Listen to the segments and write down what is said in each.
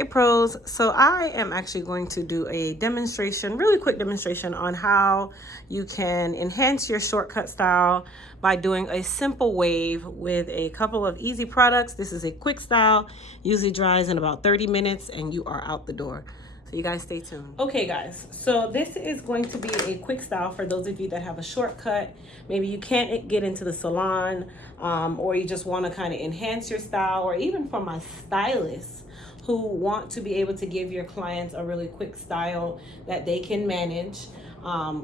Hey pros, so I am actually going to do a demonstration, really quick demonstration on how you can enhance your shortcut style by doing a simple wave with a couple of easy products. This is a quick style, usually dries in about 30 minutes and you are out the door. So you guys stay tuned. Okay guys, so this is going to be a quick style for those of you that have a shortcut. Maybe you can't get into the salon or you just want to kind of enhance your style, or even for my stylists who want to be able to give your clients a really quick style that they can manage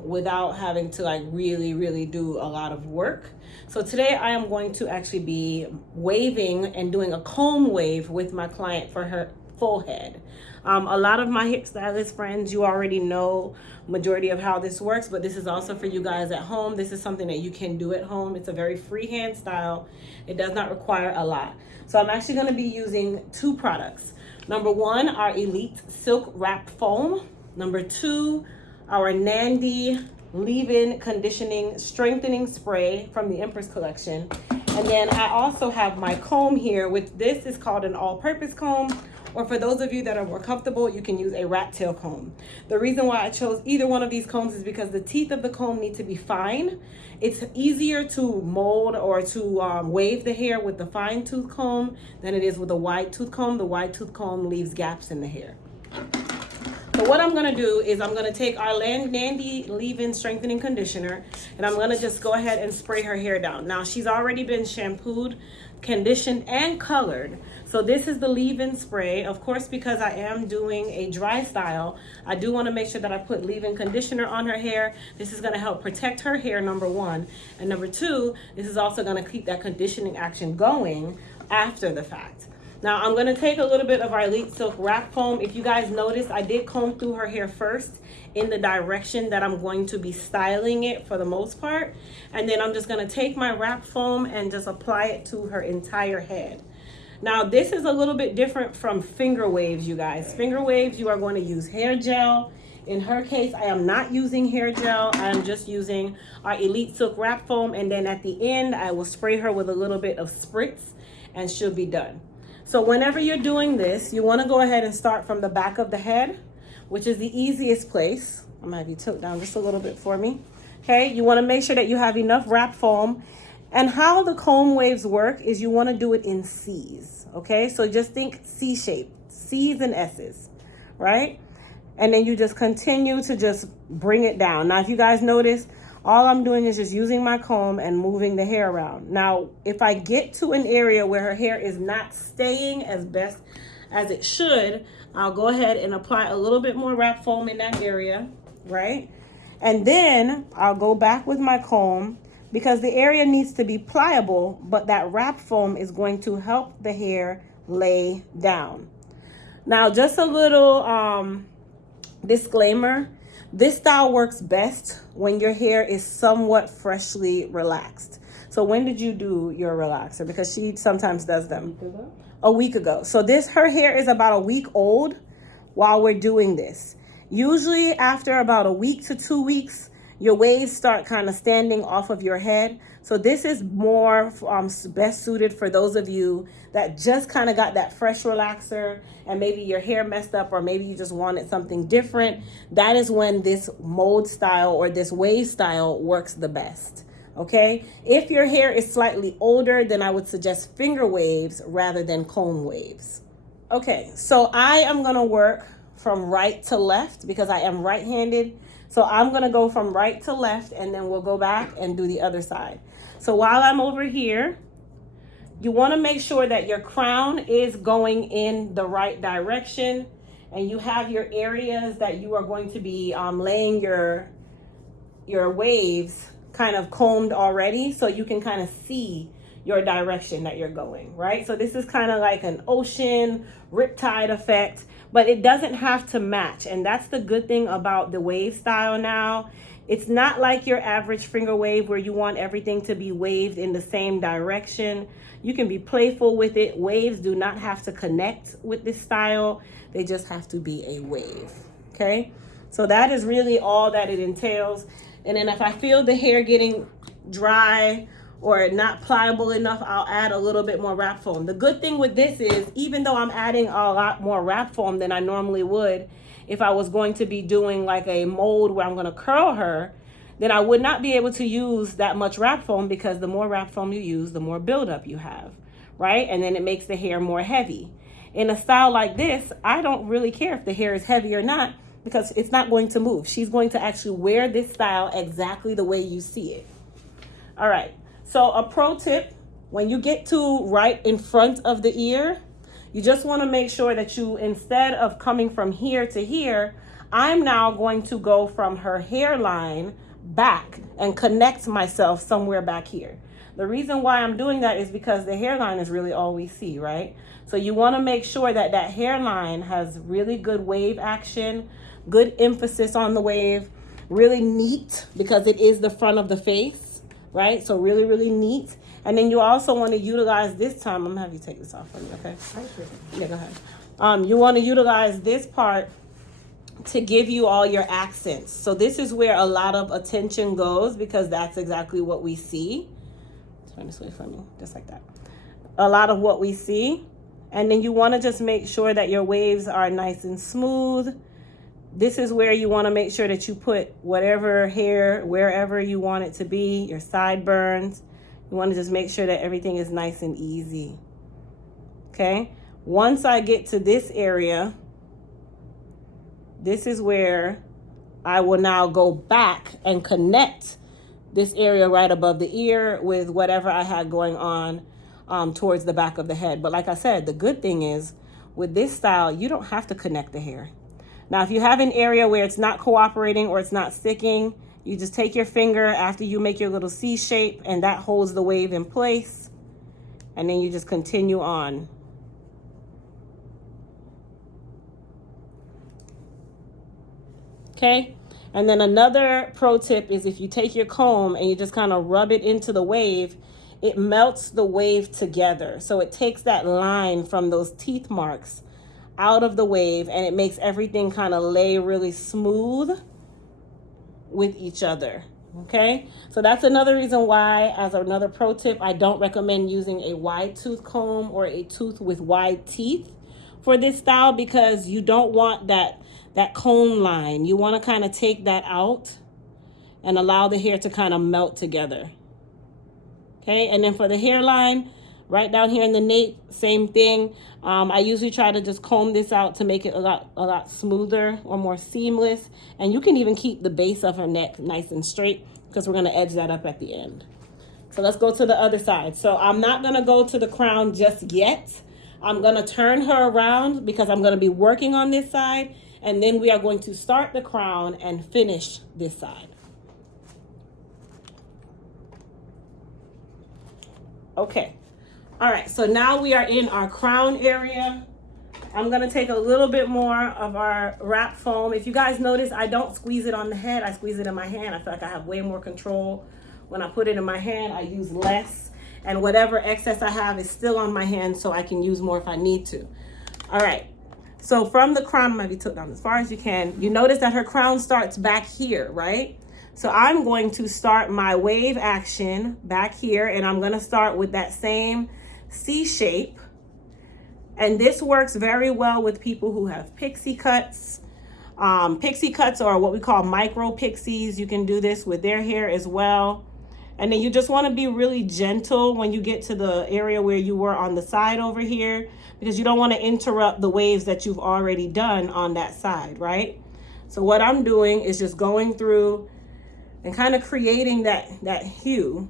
without having to like really do a lot of work. So today I am going to actually be waving and doing a comb wave with my client for her full head. A lot of my hairstylist friends, you already know majority of how this works, but this is also for you guys at home. This is something that you can do at home. It's a very freehand style. It does not require a lot. So I'm actually going to be using two products. Number one, our Elite Silk Wrap Foam. Number two, our Nandy Leave-In Conditioning Strengthening Spray from the Empress Collection. And then I also have my comb here, which this is called an all-purpose comb, or for those of you that are more comfortable, you can use a rat tail comb. The reason why I chose either one of these combs is because the teeth of the comb need to be fine. It's easier to mold or to wave the hair with the fine tooth comb than it is with a wide tooth comb. The wide tooth comb leaves gaps in the hair. So what I'm gonna do is I'm gonna take our Nandy Leave-In Strengthening Conditioner and I'm gonna just go ahead and spray her hair down. Now she's already been shampooed, conditioned, and colored. So this is the leave-in spray. Of course, because I am doing a dry style, I do wanna make sure that I put leave-in conditioner on her hair. This is gonna help protect her hair, number one. And number two, this is also gonna keep that conditioning action going after the fact. Now I'm gonna take a little bit of our Elite Silk Wrap Foam. If you guys notice, I did comb through her hair first in the direction that I'm going to be styling it for the most part. And then I'm just gonna take my wrap foam and just apply it to her entire head. Now this is a little bit different from finger waves, you guys. Finger waves, you are going to use hair gel. In her case, I am not using hair gel. I am just using our Elite Silk Wrap Foam. And then at the end, I will spray her with a little bit of spritz and she'll be done. So whenever you're doing this, you want to go ahead and start from the back of the head, which is the easiest place. I'm gonna have you tilt down just a little bit for me. Okay, you want to make sure that you have enough wrap foam. And how the comb waves work is you want to do it in C's. Okay, so just think C shape, C's and S's, right? And then you just continue to just bring it down. Now, if you guys notice, all I'm doing is just using my comb and moving the hair around. Now, if I get to an area where her hair is not staying as best as it should, I'll go ahead and apply a little bit more wrap foam in that area, right? And then I'll go back with my comb because the area needs to be pliable, but that wrap foam is going to help the hair lay down. Now, just a little disclaimer. This style works best when your hair is somewhat freshly relaxed. So when did you do your relaxer? Because she sometimes does them. A week ago. So her hair is about a week old while we're doing this. Usually after about a week to 2 weeks, your waves start kind of standing off of your head. So this is more best suited for those of you that just kind of got that fresh relaxer and maybe your hair messed up, or maybe you just wanted something different. That is when this mold style or this wave style works the best. Okay, if your hair is slightly older, then I would suggest finger waves rather than comb waves. Okay, so I am gonna work from right to left because I am right-handed. So I'm gonna go from right to left and then we'll go back and do the other side. So while I'm over here, you wanna make sure that your crown is going in the right direction and you have your areas that you are going to be laying your waves kind of combed already, so you can kind of see your direction that you're going, right? So this is kind of like an ocean riptide effect, but it doesn't have to match. And that's the good thing about the wave style now. It's not like your average finger wave where you want everything to be waved in the same direction. You can be playful with it. Waves do not have to connect with this style. They just have to be a wave, okay? So that is really all that it entails. And then if I feel the hair getting dry or not pliable enough, I'll add a little bit more wrap foam. The good thing with this is, even though I'm adding a lot more wrap foam than I normally would if I was going to be doing like a mold where I'm going to curl her, then I would not be able to use that much wrap foam, because the more wrap foam you use, the more buildup you have, right? And then it makes the hair more heavy. In a style like this, I don't really care if the hair is heavy or not, because it's not going to move. She's going to actually wear this style exactly the way you see it. All right, so a pro tip, when you get to right in front of the ear, you just want to make sure that you, instead of coming from here to here, I'm now going to go from her hairline back and connect myself somewhere back here. The reason why I'm doing that is because the hairline is really all we see, right? So you want to make sure that that hairline has really good wave action, good emphasis on the wave, really neat, because it is the front of the face, right? So really, really neat. And then you also want to utilize this time. I'm gonna have you take this off for me, okay? Yeah, go ahead. You want to utilize this part to give you all your accents. So this is where a lot of attention goes, because that's exactly what we see. Turn this way for me, just like that. A lot of what we see. And then you want to just make sure that your waves are nice and smooth. This is where you want to make sure that you put whatever hair, wherever you want it to be, your sideburns. You want to just make sure that everything is nice and easy. Okay? Once I get to this area, this is where I will now go back and connect this area right above the ear with whatever I had going on towards the back of the head. But like I said, the good thing is with this style, you don't have to connect the hair. Now, if you have an area where it's not cooperating or it's not sticking, you just take your finger after you make your little C shape, and that holds the wave in place. And then you just continue on. Okay? And then another pro tip is, if you take your comb and you just kind of rub it into the wave, it melts the wave together. So it takes that line from those teeth marks out of the wave, and it makes everything kind of lay really smooth with each other. Okay, so that's another reason why, as another pro tip, I don't recommend using a wide tooth comb or a tooth with wide teeth for this style, because you don't want that comb line. You want to kind of take that out and allow the hair to kind of melt together. Okay, and then for the hairline, right down here in the nape, same thing. I usually try to just comb this out to make it a lot smoother or more seamless. And you can even keep the base of her neck nice and straight, because we're going to edge that up at the end. So let's go to the other side. So I'm not going to go to the crown just yet. I'm going to turn her around, because I'm going to be working on this side. And then we are going to start the crown and finish this side. Okay. All right, so now we are in our crown area. I'm gonna take a little bit more of our wrap foam. If you guys notice, I don't squeeze it on the head, I squeeze it in my hand. I feel like I have way more control. When I put it in my hand, I use less, and whatever excess I have is still on my hand, so I can use more if I need to. All right, so from the crown, maybe took down as far as you can. You notice that her crown starts back here, right? So I'm going to start my wave action back here, and I'm gonna start with that same C shape. And this works very well with people who have pixie cuts. Pixie cuts are what we call micro pixies. You can do this with their hair as well. And then you just want to be really gentle when you get to the area where you were on the side over here, because you don't want to interrupt the waves that you've already done on that side, right? So what I'm doing is just going through and kind of creating that hue.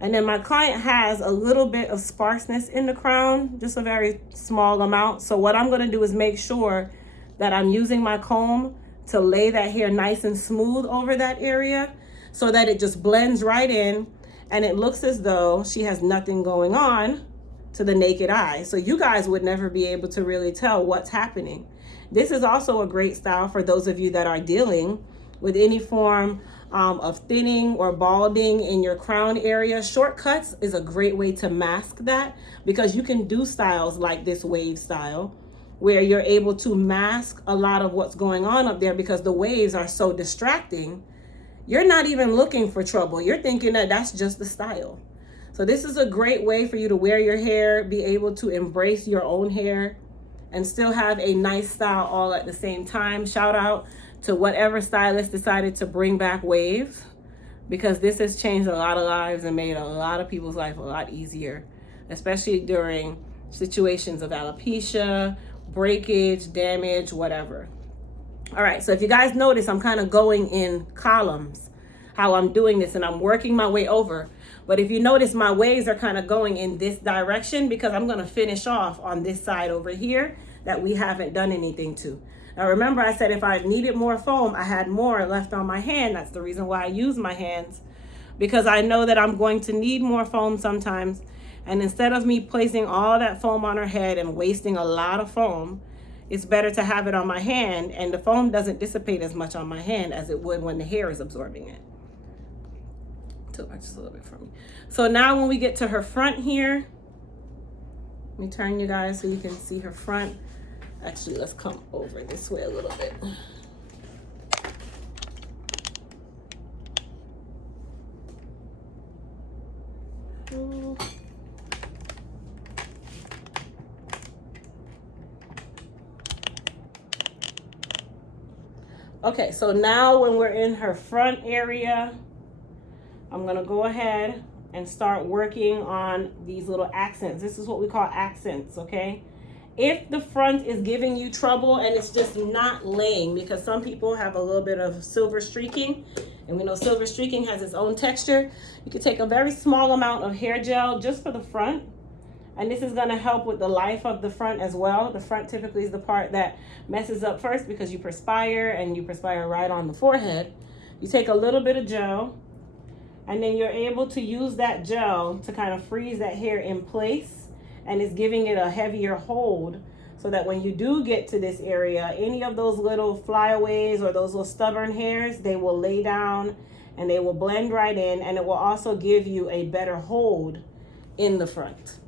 And then my client has a little bit of sparseness in the crown, just a very small amount. So what I'm gonna do is make sure that I'm using my comb to lay that hair nice and smooth over that area, so that it just blends right in and it looks as though she has nothing going on to the naked eye. So you guys would never be able to really tell what's happening. This is also a great style for those of you that are dealing with any form of thinning or balding in your crown area. Shortcuts is a great way to mask that, because you can do styles like this wave style where you're able to mask a lot of what's going on up there, because the waves are so distracting. You're not even looking for trouble. You're thinking that that's just the style. So this is a great way for you to wear your hair, be able to embrace your own hair, and still have a nice style all at the same time. Shout out to whatever stylist decided to bring back waves, because this has changed a lot of lives and made a lot of people's life a lot easier, especially during situations of alopecia, breakage, damage, whatever. All right, so if you guys notice, I'm kind of going in columns, how I'm doing this, and I'm working my way over. But if you notice, my waves are kind of going in this direction because I'm going to finish off on this side over here that we haven't done anything to. Now, remember I said if I needed more foam, I had more left on my hand. That's the reason why I use my hands, because I know that I'm going to need more foam sometimes. And instead of me placing all that foam on her head and wasting a lot of foam, it's better to have it on my hand, and the foam doesn't dissipate as much on my hand as it would when the hair is absorbing it. Tilt back just a little bit for me. So now when we get to her front here, let me turn you guys so you can see her front. Actually, let's come over this way a little bit. Okay, so now when we're in her front area, I'm gonna go ahead and start working on these little accents. This is what we call accents, okay? If the front is giving you trouble and it's just not laying, because some people have a little bit of silver streaking, and we know silver streaking has its own texture, you can take a very small amount of hair gel just for the front. And this is gonna help with the life of the front as well. The front typically is the part that messes up first because you perspire, and you perspire right on the forehead. You take a little bit of gel, and then you're able to use that gel to kind of freeze that hair in place, and it's giving it a heavier hold so that when you do get to this area, any of those little flyaways or those little stubborn hairs, they will lay down and they will blend right in, and it will also give you a better hold in the front.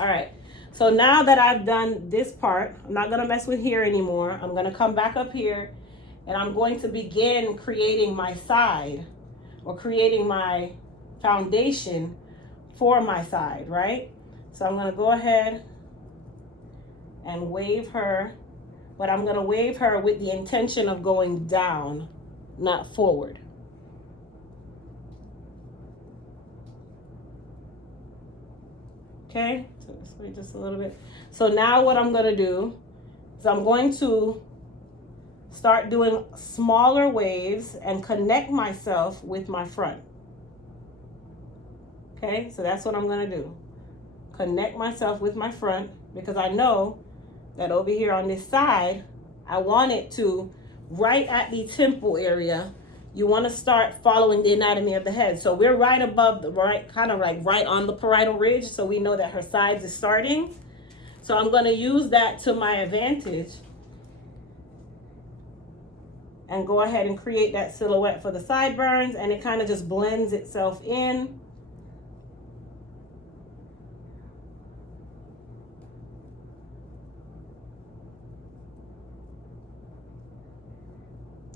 All right, so now that I've done this part, I'm not gonna mess with here anymore. I'm gonna come back up here, and I'm going to begin creating my side, or creating my foundation for my side, right? So I'm gonna go ahead and wave her, but I'm gonna wave her with the intention of going down, not forward. Okay, so this way just a little bit. So now what I'm gonna do is I'm going to start doing smaller waves and connect myself with my front. Okay, so that's what I'm gonna do. Connect myself with my front, because I know that over here on this side, I want it to, right at the temple area, you want to start following the anatomy of the head. So we're right above the right, kind of like right on the parietal ridge. So we know that her sides is starting. So I'm going to use that to my advantage and go ahead and create that silhouette for the sideburns, and it kind of just blends itself in.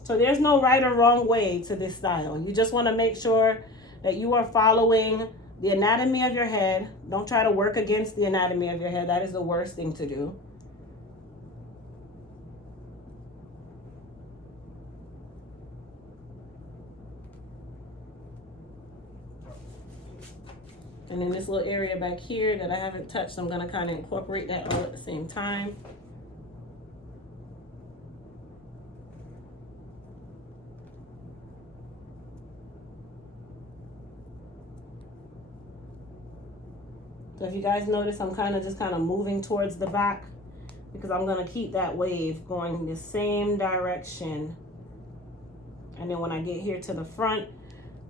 So there's no right or wrong way to this style. You just want to make sure that you are following the anatomy of your head. Don't try to work against the anatomy of your head. That is the worst thing to do. And in this little area back here that I haven't touched, I'm going to kind of incorporate that all at the same time. So if you guys notice, I'm kind of moving towards the back, because I'm gonna keep that wave going the same direction. And then when I get here to the front,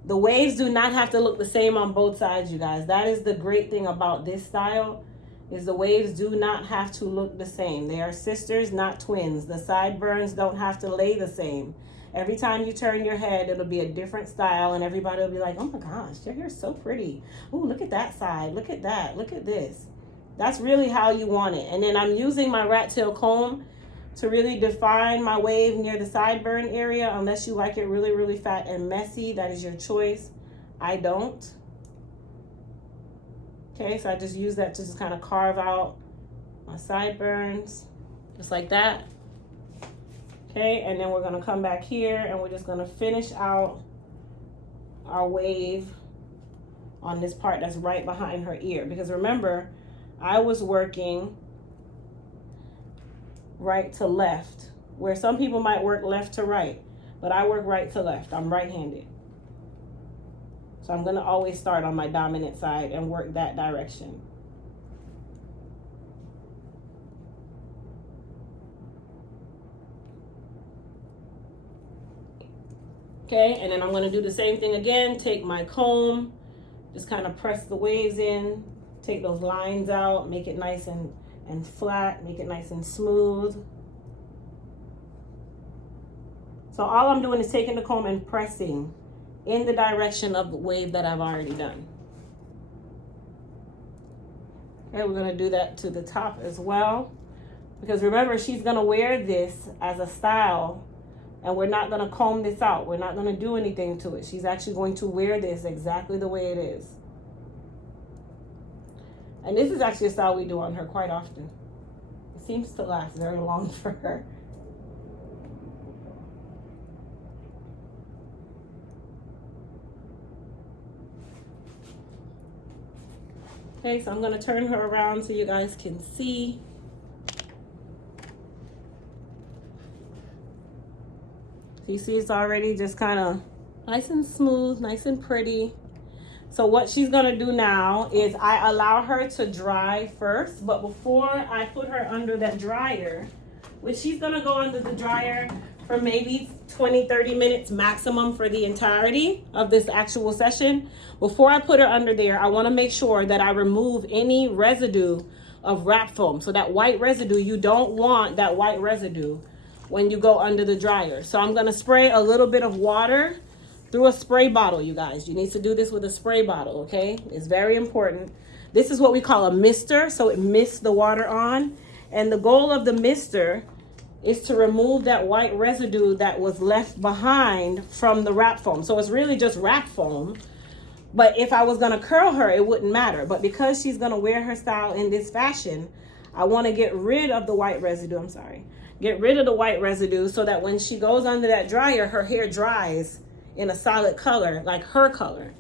the waves do not have to look the same on both sides, you guys. That is the great thing about this style, is the waves do not have to look the same. They are sisters, not twins. The sideburns don't have to lay the same. Every time you turn your head, it'll be a different style, and everybody will be like, oh my gosh, your hair's so pretty. Oh, look at that side. Look at that. Look at this. That's really how you want it. And then I'm using my rat tail comb to really define my wave near the sideburn area. Unless you like it really, really fat and messy, that is your choice. I don't. Okay, so I just use that to just kind of carve out my sideburns, just like that. Okay, and then we're gonna come back here and we're just gonna finish out our wave on this part that's right behind her ear. Because remember, I was working right to left, where some people might work left to right, but I work right to left. I'm right-handed. So I'm gonna always start on my dominant side and work that direction. Okay, and then I'm gonna do the same thing again. Take my comb, just kind of press the waves in, take those lines out, make it nice and flat, make it nice and smooth. So all I'm doing is taking the comb and pressing in the direction of the wave that I've already done. Okay, we're gonna do that to the top as well. Because remember, she's gonna wear this as a style, and we're not gonna comb this out. We're not gonna do anything to it. She's actually going to wear this exactly the way it is. And this is actually a style we do on her quite often. It seems to last very long for her. Okay, so I'm gonna turn her around so you guys can see. You see it's already just kind of nice and smooth, nice and pretty. So what she's gonna do now is I allow her to dry first, but before I put her under that dryer, which she's gonna go under the dryer for maybe 20-30 minutes maximum for the entirety of this actual session. Before I put her under there, I wanna make sure that I remove any residue of wrap foam. So that white residue, you don't want that white residue when you go under the dryer. So I'm gonna spray a little bit of water through a spray bottle, you guys. You need to do this with a spray bottle, okay? It's very important. This is what we call a mister, so it mists the water on. And the goal of the mister is to remove that white residue that was left behind from the wrap foam. So it's really just wrap foam. But if I was gonna curl her, it wouldn't matter. But because she's gonna wear her style in this fashion, I wanna get rid of the white residue, Get rid of the white residue so that when she goes under that dryer, her hair dries in a solid color, like her color.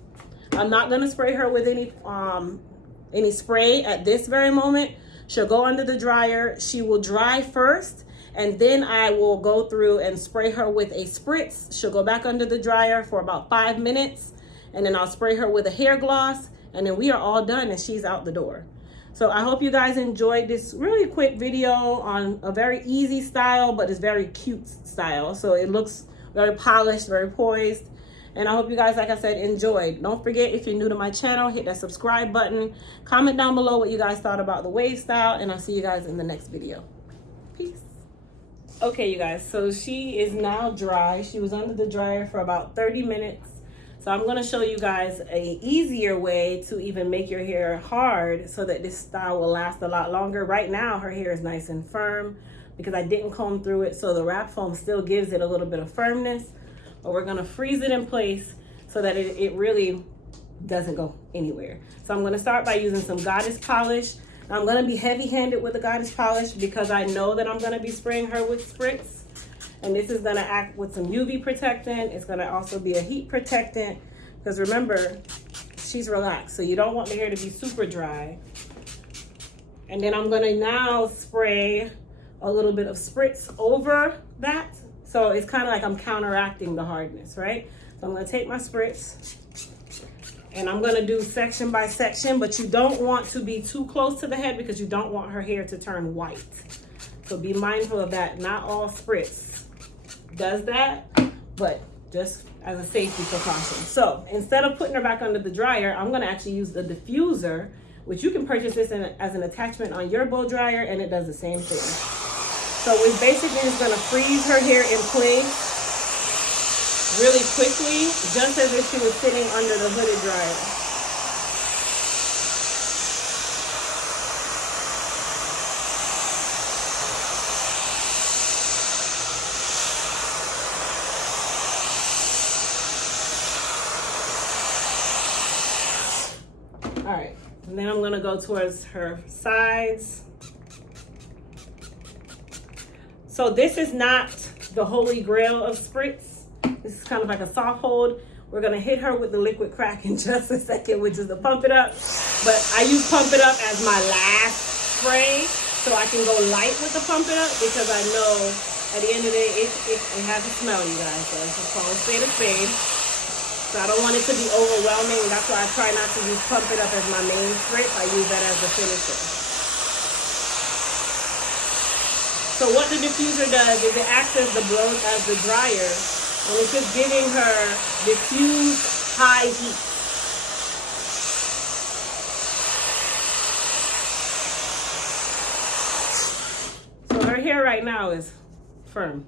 I'm not gonna spray her with any spray at this very moment. She'll go under the dryer, she will dry first, and then I will go through and spray her with a spritz. She'll go back under the dryer for about 5 minutes, and then I'll spray her with a hair gloss, and then we are all done and she's out the door. So I hope you guys enjoyed this really quick video on a very easy style, but it's very cute style. So it looks very polished, very poised. And I hope you guys, like I said, enjoyed. Don't forget, if you're new to my channel, hit that subscribe button. Comment down below what you guys thought about the wave style, and I'll see you guys in the next video. Peace. Okay, you guys, so she is now dry. She was under the dryer for about 30 minutes. So I'm gonna show you guys a easier way to even make your hair hard so that this style will last a lot longer. Right now, her hair is nice and firm because I didn't comb through it, so the wrap foam still gives it a little bit of firmness. But we're gonna freeze it in place so that it really doesn't go anywhere. So I'm gonna start by using some Goddess polish. Now I'm gonna be heavy-handed with the Goddess polish because I know that I'm gonna be spraying her with spritz. And this is gonna act with some UV protectant. It's gonna also be a heat protectant because remember, she's relaxed. So you don't want the hair to be super dry. And then I'm gonna now spray a little bit of spritz over that. So it's kind of like I'm counteracting the hardness, right? So I'm gonna take my spritz and I'm gonna do section by section, but you don't want to be too close to the head because you don't want her hair to turn white. So be mindful of that. Not all spritz does that, but just as a safety precaution. So instead of putting her back under the dryer, I'm gonna actually use the diffuser, which you can purchase this as an attachment on your blow dryer, and it does the same thing. So we're basically just gonna freeze her hair in place really quickly, just as if she was sitting under the hooded dryer. All right, and then I'm gonna gonna go towards her sides. So this is not the holy grail of spritz. This is kind of like a soft hold. We're gonna hit her with the liquid crack in just a second, which is the pump it up. But I use pump it up as my last spray, so I can go light with the pump it up, because I know at the end of the day, it has a smell, you guys. So it's just called spade a spade. So I don't want it to be overwhelming. That's why I try not to use pump it up as my main spritz. I use that as the finisher. So what the diffuser does is it acts as the dryer, and it's just giving her diffused high heat. So her hair right now is firm.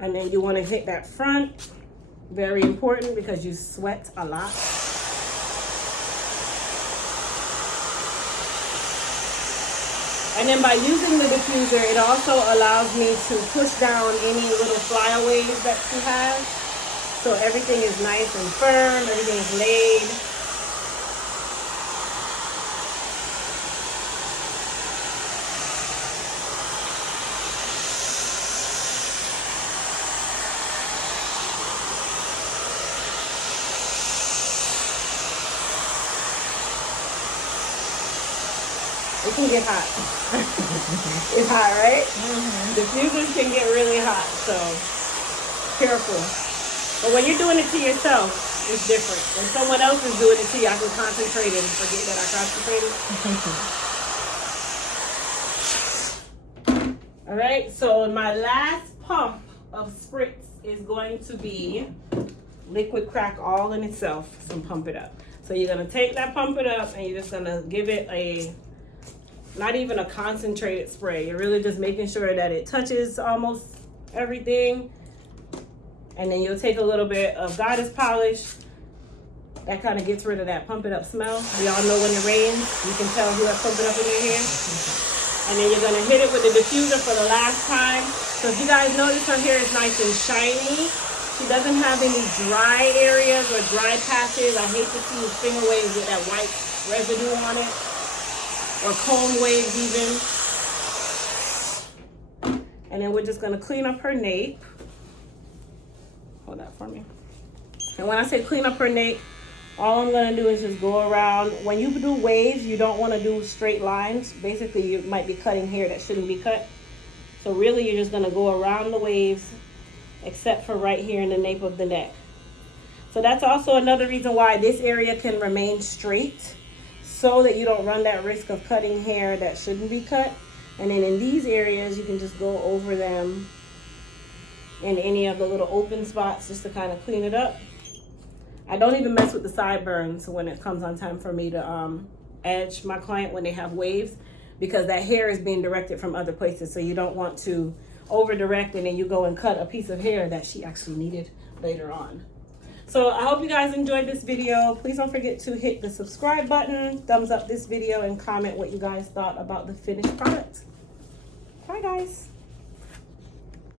And then you want to hit that front. Very important, because you sweat a lot. And then by using the diffuser, it also allows me to push down any little flyaways that she has. So everything is nice and firm, everything is laid. It can get hot. It's hot, right? Diffusers can get really hot, so careful. But when you're doing it to yourself, it's different. When someone else is doing it to you, I can concentrate and forget that I concentrated. All right, so my last pump of spritz is going to be liquid crack all in itself, some pump it up. So you're gonna take that pump it up and you're just gonna give it a, not even a concentrated spray. You're really just making sure that it touches almost everything. And then you'll take a little bit of goddess polish. That kind of gets rid of that pump it up smell. We all know when it rains, you can tell who has pump it up in their hair. And then you're gonna hit it with the diffuser for the last time. So if you guys notice, her hair is nice and shiny. She doesn't have any dry areas or dry patches. I hate to see finger waves with that white residue on it, or comb waves even. And then we're just gonna clean up her nape. Hold that for me. And when I say clean up her nape, all I'm gonna do is just go around. When you do waves, you don't wanna do straight lines. Basically, you might be cutting hair that shouldn't be cut. So really, you're just gonna go around the waves, except for right here in the nape of the neck. So that's also another reason why this area can remain straight, so that you don't run that risk of cutting hair that shouldn't be cut. And then in these areas, you can just go over them in any of the little open spots just to kind of clean it up. I don't even mess with the sideburns when it comes on time for me to edge my client when they have waves, because that hair is being directed from other places. So you don't want to over direct and then you go and cut a piece of hair that she actually needed later on. So I hope you guys enjoyed this video. Please don't forget to hit the subscribe button, thumbs up this video, and comment what you guys thought about the finished product. Bye guys.